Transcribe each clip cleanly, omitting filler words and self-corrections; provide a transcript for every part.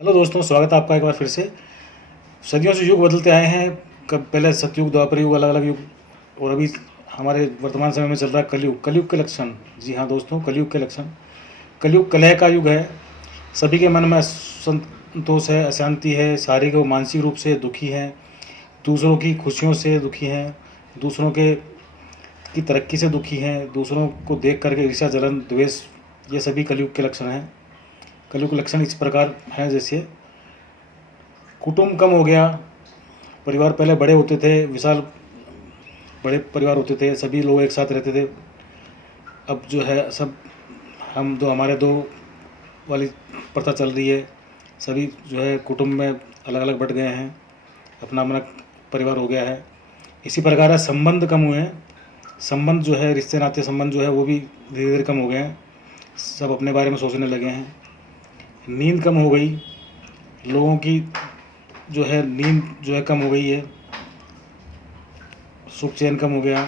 Hello दोस्तों, स्वागत है आपका एक बार फिर से। सदियों से युग बदलते आए हैं। कब पहले सतयुग, द्वापर युग, अलग अलग युग, और अभी हमारे वर्तमान समय में चल रहा है कलयुग। कलयुग के लक्षण, जी हाँ दोस्तों, कलयुग के लक्षण। कलयुग कलह का युग है। सभी के मन में असंतोष है, अशांति है, शारीरिक और मानसिक रूप से दुखी हैं, दूसरों की खुशियों से दुखी हैं, दूसरों के की तरक्की से दुखी हैं, दूसरों को देख करके ईर्ष्या, जलन, द्वेष, ये सभी कलयुग के लक्षण हैं। कलयुग के लक्षण इस प्रकार हैं, जैसे कुटुंब कम हो गया। परिवार पहले बड़े होते थे, विशाल बड़े परिवार होते थे, सभी लोग एक साथ रहते थे। अब जो है सब हम दो, हमारे दो वाली प्रथा चल रही है। सभी जो है कुटुंब में अलग अलग बट गए हैं, अपना अपना परिवार हो गया है। इसी प्रकार है, संबंध कम हुए हैं। संबंध जो है, रिश्ते नाते संबंध जो है वो भी धीरे धीरे कम हो गए हैं। सब अपने बारे में सोचने लगे हैं। नींद कम हो गई, लोगों की जो है नींद जो है कम हो गई है। सुख चैन कम हो गया,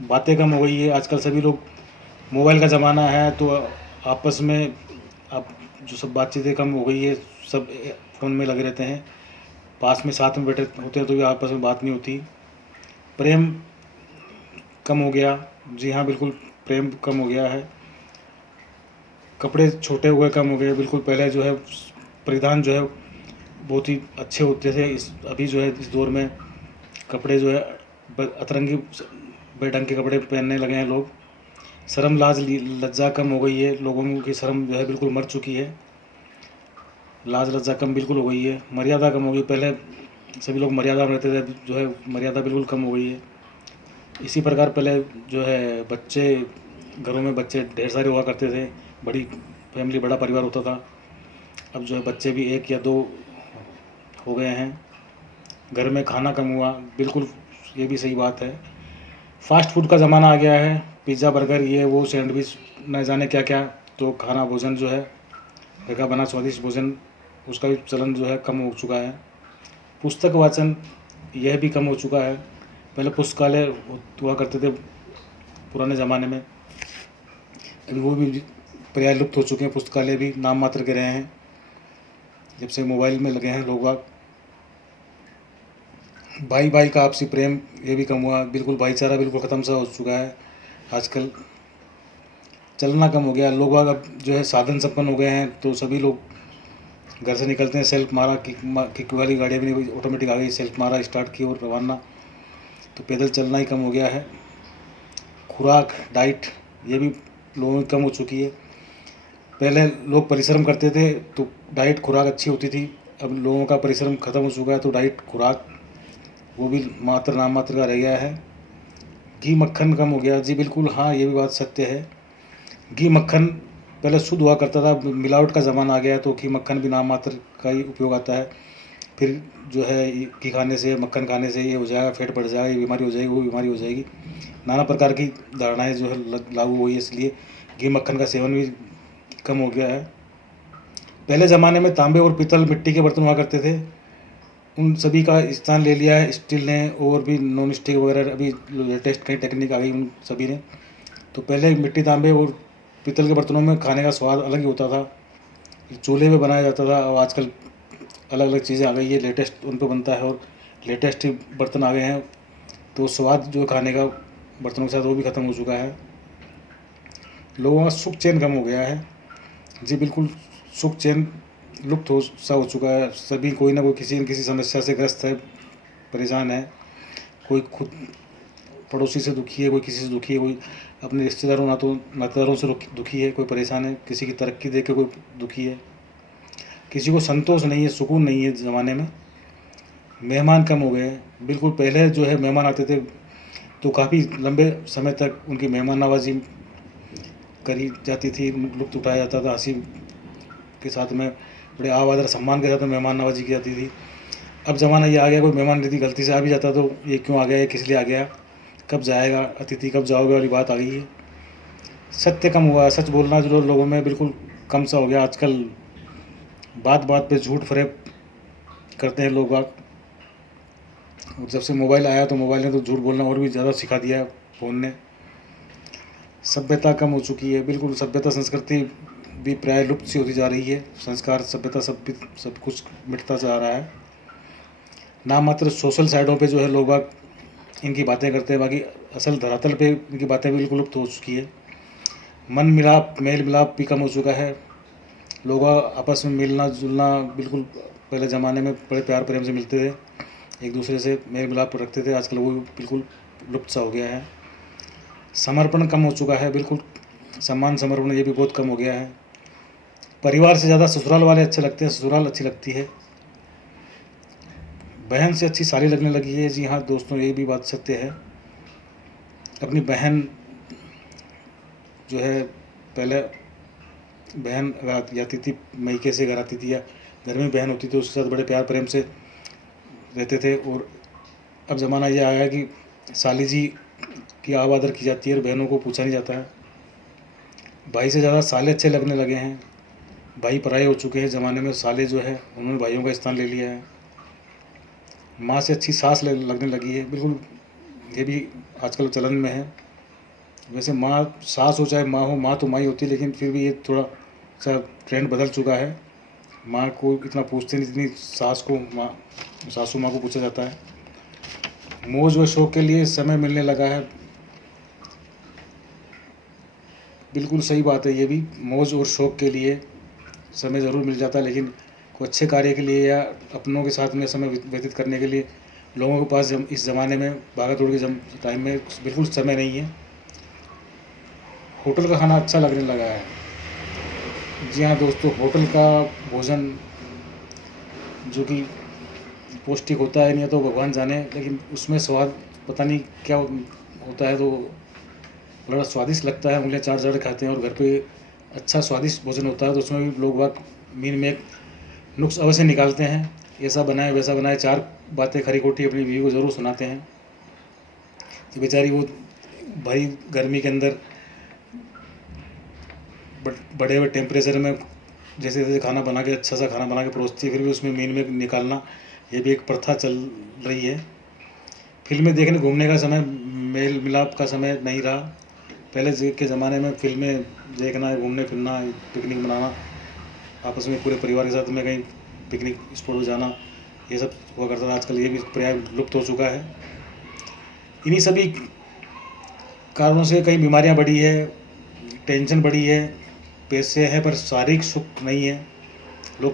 बातें कम हो गई है। आजकल सभी लोग, मोबाइल का ज़माना है तो आपस में आप जो सब बातचीतें कम हो गई है। सब फ़ोन में लगे रहते हैं। पास में साथ में बैठे होते हैं तो भी आपस में बात नहीं होती। प्रेम कम हो गया, जी हाँ बिल्कुल, प्रेम कम हो गया है। कपड़े छोटे हुए, कम हो गए बिल्कुल। पहले जो है परिधान जो है बहुत ही अच्छे होते थे। इस अभी जो है इस दौर में कपड़े जो है अतरंगी बेढंग के कपड़े पहनने लगे हैं लोग। शर्म लाज लज्जा कम हो गई है। लोगों की शर्म जो है बिल्कुल मर चुकी है। लाज लज्जा कम बिल्कुल हो गई है। मर्यादा कम हो गई। पहले सभी लोग मर्यादा में रहते थे, अभी जो है मर्यादा बिल्कुल कम हो गई है। इसी प्रकार पहले जो है बच्चे, घरों में बच्चे ढेर सारे हुआ करते थे, बड़ी फैमिली, बड़ा परिवार होता था। अब जो है बच्चे भी एक या दो हो गए हैं। घर में खाना कम हुआ, बिल्कुल ये भी सही बात है। फास्ट फूड का ज़माना आ गया है। पिज़्ज़ा, बर्गर, ये वो, सैंडविच, न जाने क्या क्या। तो खाना भोजन जो है, घर का बना स्वादिष्ट भोजन, उसका भी चलन जो है कम हो चुका है। पुस्तक वाचन, यह भी कम हो चुका है। पहले पुस्तकालय हुआ करते थे पुराने ज़माने में, अभी वो भी प्राय लुप्त हो चुके हैं। पुस्तकालय भी नाम मात्र के रहे हैं जब से मोबाइल में लगे हैं लोग बाग। भाई भाई का आपसी प्रेम, ये भी कम हुआ बिल्कुल। भाईचारा बिल्कुल ख़त्म सा हो चुका है आजकल। चलना कम हो गया। लोग बाग अब जो है साधन संपन्न हो गए हैं, तो सभी लोग घर से निकलते हैं सेल्फ मारा, किक वाली गाड़ियाँ भी नहीं, ऑटोमेटिक आ गई, सेल्फ मारा स्टार्ट की और रवाना। तो पैदल चलना ही कम हो गया है। खुराक, डाइट, ये भी लोगों की कम हो चुकी है। पहले लोग परिश्रम करते थे तो डाइट खुराक अच्छी होती थी। अब लोगों का परिश्रम ख़त्म हो चुका है तो डाइट खुराक वो भी मात्र नाम मात्र का रह गया है। घी मक्खन कम हो गया, जी बिल्कुल, हाँ ये भी बात सत्य है। घी मक्खन पहले शुद्ध हुआ करता था, अब मिलावट का ज़माना आ गया है तो घी मक्खन भी नाम मात्र का ही उपयोग आता है। फिर जो है घी खाने से, मक्खन खाने से ये हो जाएगा, फैट बढ़ जाएगा, ये बीमारी हो जाएगी, वो बीमारी हो जाएगी। नाना प्रकार की धारणाएं जो है लागू हुई है, इसलिए घी मक्खन का सेवन भी कम हो गया है। पहले ज़माने में तांबे और पीतल, मिट्टी के बर्तन हुआ करते थे, उन सभी का स्थान ले लिया है स्टील ने, और भी नॉन स्टिक वगैरह अभी लेटेस्ट कई टेक्निक आ गई उन सभी ने। तो पहले मिट्टी, तांबे और पीतल के बर्तनों में खाने का स्वाद अलग ही होता था। चूल्हे पे बनाया जाता था। और आजकल अलग अलग चीज़ें आ गई है, लेटेस्ट उन पे बनता है और लेटेस्ट ही बर्तन आ गए हैं, तो स्वाद जो खाने का बर्तनों के साथ वो भी ख़त्म हो चुका है। लोगों का सुख चैन कम हो गया है, जी बिल्कुल, सुख चैन लुप्त हो सा हो चुका है। सभी कोई ना कोई किसी न किसी समस्या से ग्रस्त है, परेशान है। कोई खुद पड़ोसी से दुखी है, कोई किसी से दुखी है, कोई अपने रिश्तेदारों नातेदारों से दुखी है, कोई परेशान है, किसी की तरक्की देख के कोई दुखी है। किसी को संतोष नहीं है, सुकून नहीं है ज़माने में। मेहमान कम हो गए हैं, बिल्कुल। पहले जो है मेहमान आते थे तो काफ़ी लंबे समय तक उनकी मेहमान नवाजी करी जाती थी, लुत्फ़ उठाया जाता था, हँसी के साथ में, बड़े आदर सम्मान के साथ में मेहमान नवाजी की जाती थी। अब ज़माना ये आ गया, कोई मेहमान यदि गलती से आ भी जाता तो ये क्यों आ गया, ये किस लिए आ गया, कब जाएगा अतिथि, कब जाओगे वाली बात आ गई है। सत्य कम हुआ, सच बोलना जो लोगों में बिल्कुल कम सा हो गया। आजकल बात बात पे झूठ फरेब करते हैं लोग बाग। और जब से मोबाइल आया तो मोबाइल ने तो झूठ बोलना और भी ज़्यादा सिखा दिया है, फ़ोन ने। सभ्यता कम हो चुकी है, बिल्कुल। सभ्यता, संस्कृति भी प्राय लुप्त सी होती जा रही है। संस्कार, सभ्यता सब कुछ मिटता जा रहा है। ना मात्र सोशल साइडों पे जो है लोग बाग इनकी बातें करते हैं, बाकी असल धरातल पे इनकी बातें बिल्कुल लुप्त हो चुकी है। मन मिलाप, मेल मिलाप भी कम हो चुका है। लोग आपस में मिलना जुलना बिल्कुल पहले ज़माने में बड़े प्यार प्रेम से मिलते थे, एक दूसरे से मेल मिलाप रखते थे। आजकल वो बिल्कुल लुप्त सा हो गया है। समर्पण कम हो चुका है, बिल्कुल सम्मान समर्पण ये भी बहुत कम हो गया है। परिवार से ज़्यादा ससुराल वाले अच्छे लगते हैं, ससुराल अच्छी लगती है। बहन से अच्छी साली लगने लगी है। जी हाँ दोस्तों, ये भी बात सत्य है। अपनी बहन जो है, पहले बहन अगर आती थी, मैके से घर आती थी या घर में बहन होती थी, उसके साथ बड़े प्यार प्रेम से रहते थे। और अब ज़माना ये आया है कि साली जी की आव आदर की जाती है और बहनों को पूछा नहीं जाता है। भाई से ज़्यादा साले अच्छे लगने लगे हैं। भाई पराये हो चुके हैं ज़माने में, साले जो है उन्होंने भाइयों का स्थान ले लिया है। माँ से अच्छी सास लगने लगी है, बिल्कुल ये भी आजकल चलन में है। वैसे माँ सास हो चाहे माँ हो, माँ तो माँ ही होती है, लेकिन फिर भी ये थोड़ा सा ट्रेंड बदल चुका है। माँ को इतना पूछते नहीं जितनी सास को, माँ सासू माँ को पूछा जाता है। मौज व शौक के लिए समय मिलने लगा है, बिल्कुल सही बात है। ये भी मौज और शौक के लिए समय ज़रूर मिल जाता है, लेकिन कोई अच्छे कार्य के लिए या अपनों के साथ में समय व्यतीत करने के लिए लोगों के पास इस ज़माने में भागा दौड़ के टाइम में बिल्कुल समय नहीं है। होटल का खाना अच्छा लगने लगा है। जी हाँ दोस्तों, होटल का भोजन जो कि पौष्टिक होता है नहीं तो भगवान जाने, लेकिन उसमें स्वाद पता नहीं क्या होता है, तो बड़ा स्वादिष्ट लगता है। उंगलियां चाट चाट खाते हैं। और घर पे अच्छा स्वादिष्ट भोजन होता है तो उसमें भी लोग बाग मीन में एक नुक्स अवश्य निकालते हैं। ऐसा बनाए वैसा बनाए, चार बातें खरी खोटी अपनी बीवी को ज़रूर सुनाते हैं। तो बेचारी वो भारी गर्मी के अंदर बड़े हुए टेम्परेचर में जैसे जैसे खाना बना के, अच्छा सा खाना बना के परोसती है, फिर भी उसमें मीन में निकालना, ये भी एक प्रथा चल रही है। फिल्में देखने घूमने का समय, मेल मिलाप का समय नहीं रहा। पहले के ज़माने में फिल्में देखना, घूमने फिरना, पिकनिक मनाना, आपस में पूरे परिवार के साथ में कहीं पिकनिक स्पॉट पर जाना, ये सब हुआ करता था। आजकल ये भी प्राय लुप्त हो चुका है। इन्हीं सभी कारणों से कई बीमारियां बढ़ी है, टेंशन बढ़ी है। पैसे हैं पर शारीरिक सुख नहीं है। लोग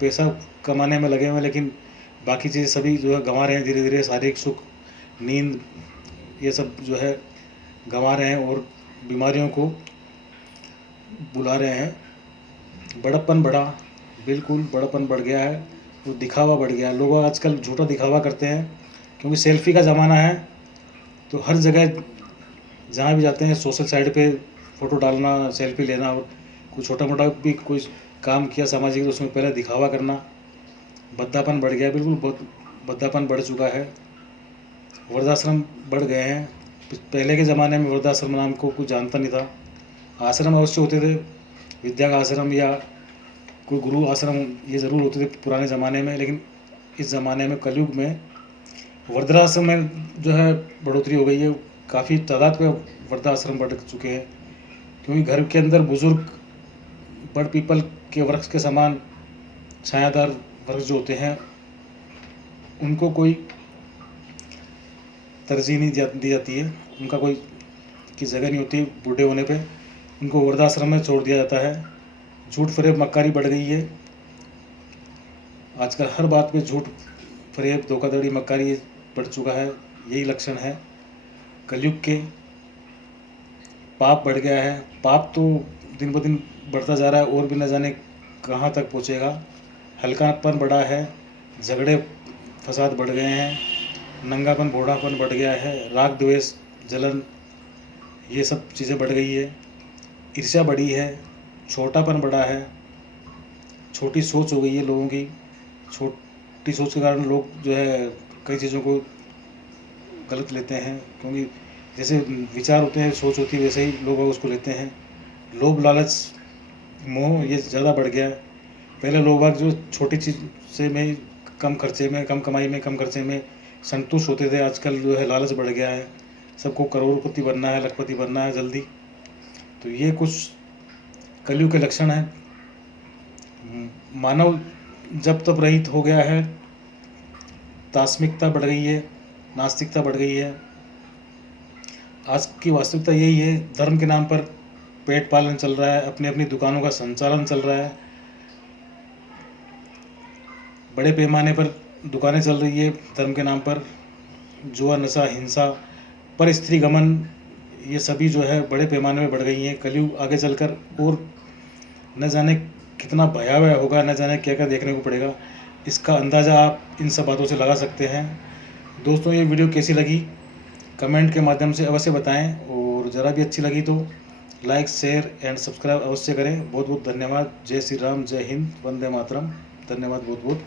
पैसा कमाने में लगे हुए हैं, लेकिन बाकी चीज़ें सभी जो है गंवा रहे हैं धीरे धीरे। शारीरिक सुख, नींद, ये सब जो है गंवा रहे हैं और बीमारियों को बुला रहे हैं। बड़प्पन बढ़ा, बिल्कुल बड़प्पन बढ़ गया है। तो दिखावा बढ़ गया है। लोग आजकल झूठा दिखावा करते हैं, क्योंकि सेल्फी का ज़माना है। तो हर जगह जहाँ भी जाते हैं सोशल साइड पे फ़ोटो डालना, सेल्फी लेना, और कोई छोटा मोटा भी कोई काम किया सामाजिक तो उसमें पहले दिखावा करना। भद्दापन बढ़ गया, बिल्कुल बहुत भद्दापन बढ़ चुका है। वृद्धाश्रम बढ़ गए हैं। पहले के ज़माने में वृद्धाश्रम नाम को कुछ जानता नहीं था। आश्रम अवश्य होते थे, विद्या का आश्रम या कोई गुरु आश्रम, ये ज़रूर होते थे पुराने ज़माने में। लेकिन इस ज़माने में, कलयुग में, वृद्धाश्रम में जो है बढ़ोतरी हो गई है। काफ़ी तादाद पे वृद्धाश्रम बढ़ चुके हैं, क्योंकि घर के अंदर बुज़ुर्ग बड़ पीपल के वृक्ष के समान छायादार वृक्ष जो होते हैं, उनको कोई तरजीह नहीं दी जाती है। उनका कोई की जगह नहीं होती बूढ़े होने पे, उनको वृद्धाश्रम में छोड़ दिया जाता है। झूठ फरेब मक्कारी बढ़ गई है। आजकल हर बात पे झूठ फरेब, धोखाधड़ी, मक्कारी बढ़ चुका है। यही लक्षण है कलयुग के। पाप बढ़ गया है। पाप तो दिन ब दिन बढ़ता जा रहा है और भी न जाने कहाँ तक पहुँचेगा। हल्कापन बढ़ा है, झगड़े फसाद बढ़ गए हैं, नंगापन भोड़ापन बढ़ गया है, राग द्वेष जलन, ये सब चीज़ें बढ़ गई है। ईर्ष्या बढ़ी है, छोटापन बढ़ा है, छोटी सोच हो गई है लोगों की। छोटी सोच के कारण लोग जो है कई चीज़ों को गलत लेते हैं, क्योंकि जैसे विचार होते हैं, सोच होती है, वैसे ही लोग उसको लेते हैं। लोभ लालच मोह ये ज़्यादा बढ़ गया है। पहले लोग जो छोटी चीज़ से में कम खर्चे में, कम कमाई में, कम खर्चे में संतुष्ट होते थे। आजकल जो है लालच बढ़ गया है, सबको करोड़पति बनना है, लखपति बनना है जल्दी। तो ये कुछ कलयुग के लक्षण हैं। मानव जब तब रहित हो गया है, दार्शनिकता बढ़ गई है, नास्तिकता बढ़ गई है। आज की वास्तविकता यही है, धर्म के नाम पर पेट पालन चल रहा है, अपनी अपनी दुकानों का संचालन चल रहा है, बड़े पैमाने पर दुकानें चल रही है धर्म के नाम पर। जुआ, नशा, हिंसा, पर स्त्री गमन, ये सभी जो है बड़े पैमाने में बढ़ गई हैं। कलयुग आगे चलकर और न जाने कितना भयावह होगा, न जाने क्या क्या देखने को पड़ेगा। इसका अंदाज़ा आप इन सब बातों से लगा सकते हैं। दोस्तों, ये वीडियो कैसी लगी कमेंट के माध्यम से अवश्य बताएं, और ज़रा भी अच्छी लगी तो लाइक, शेयर एंड सब्सक्राइब अवश्य करें। बहुत बहुत धन्यवाद। जय श्री राम, जय हिंद, वंदे मातरम। धन्यवाद बहुत बहुत।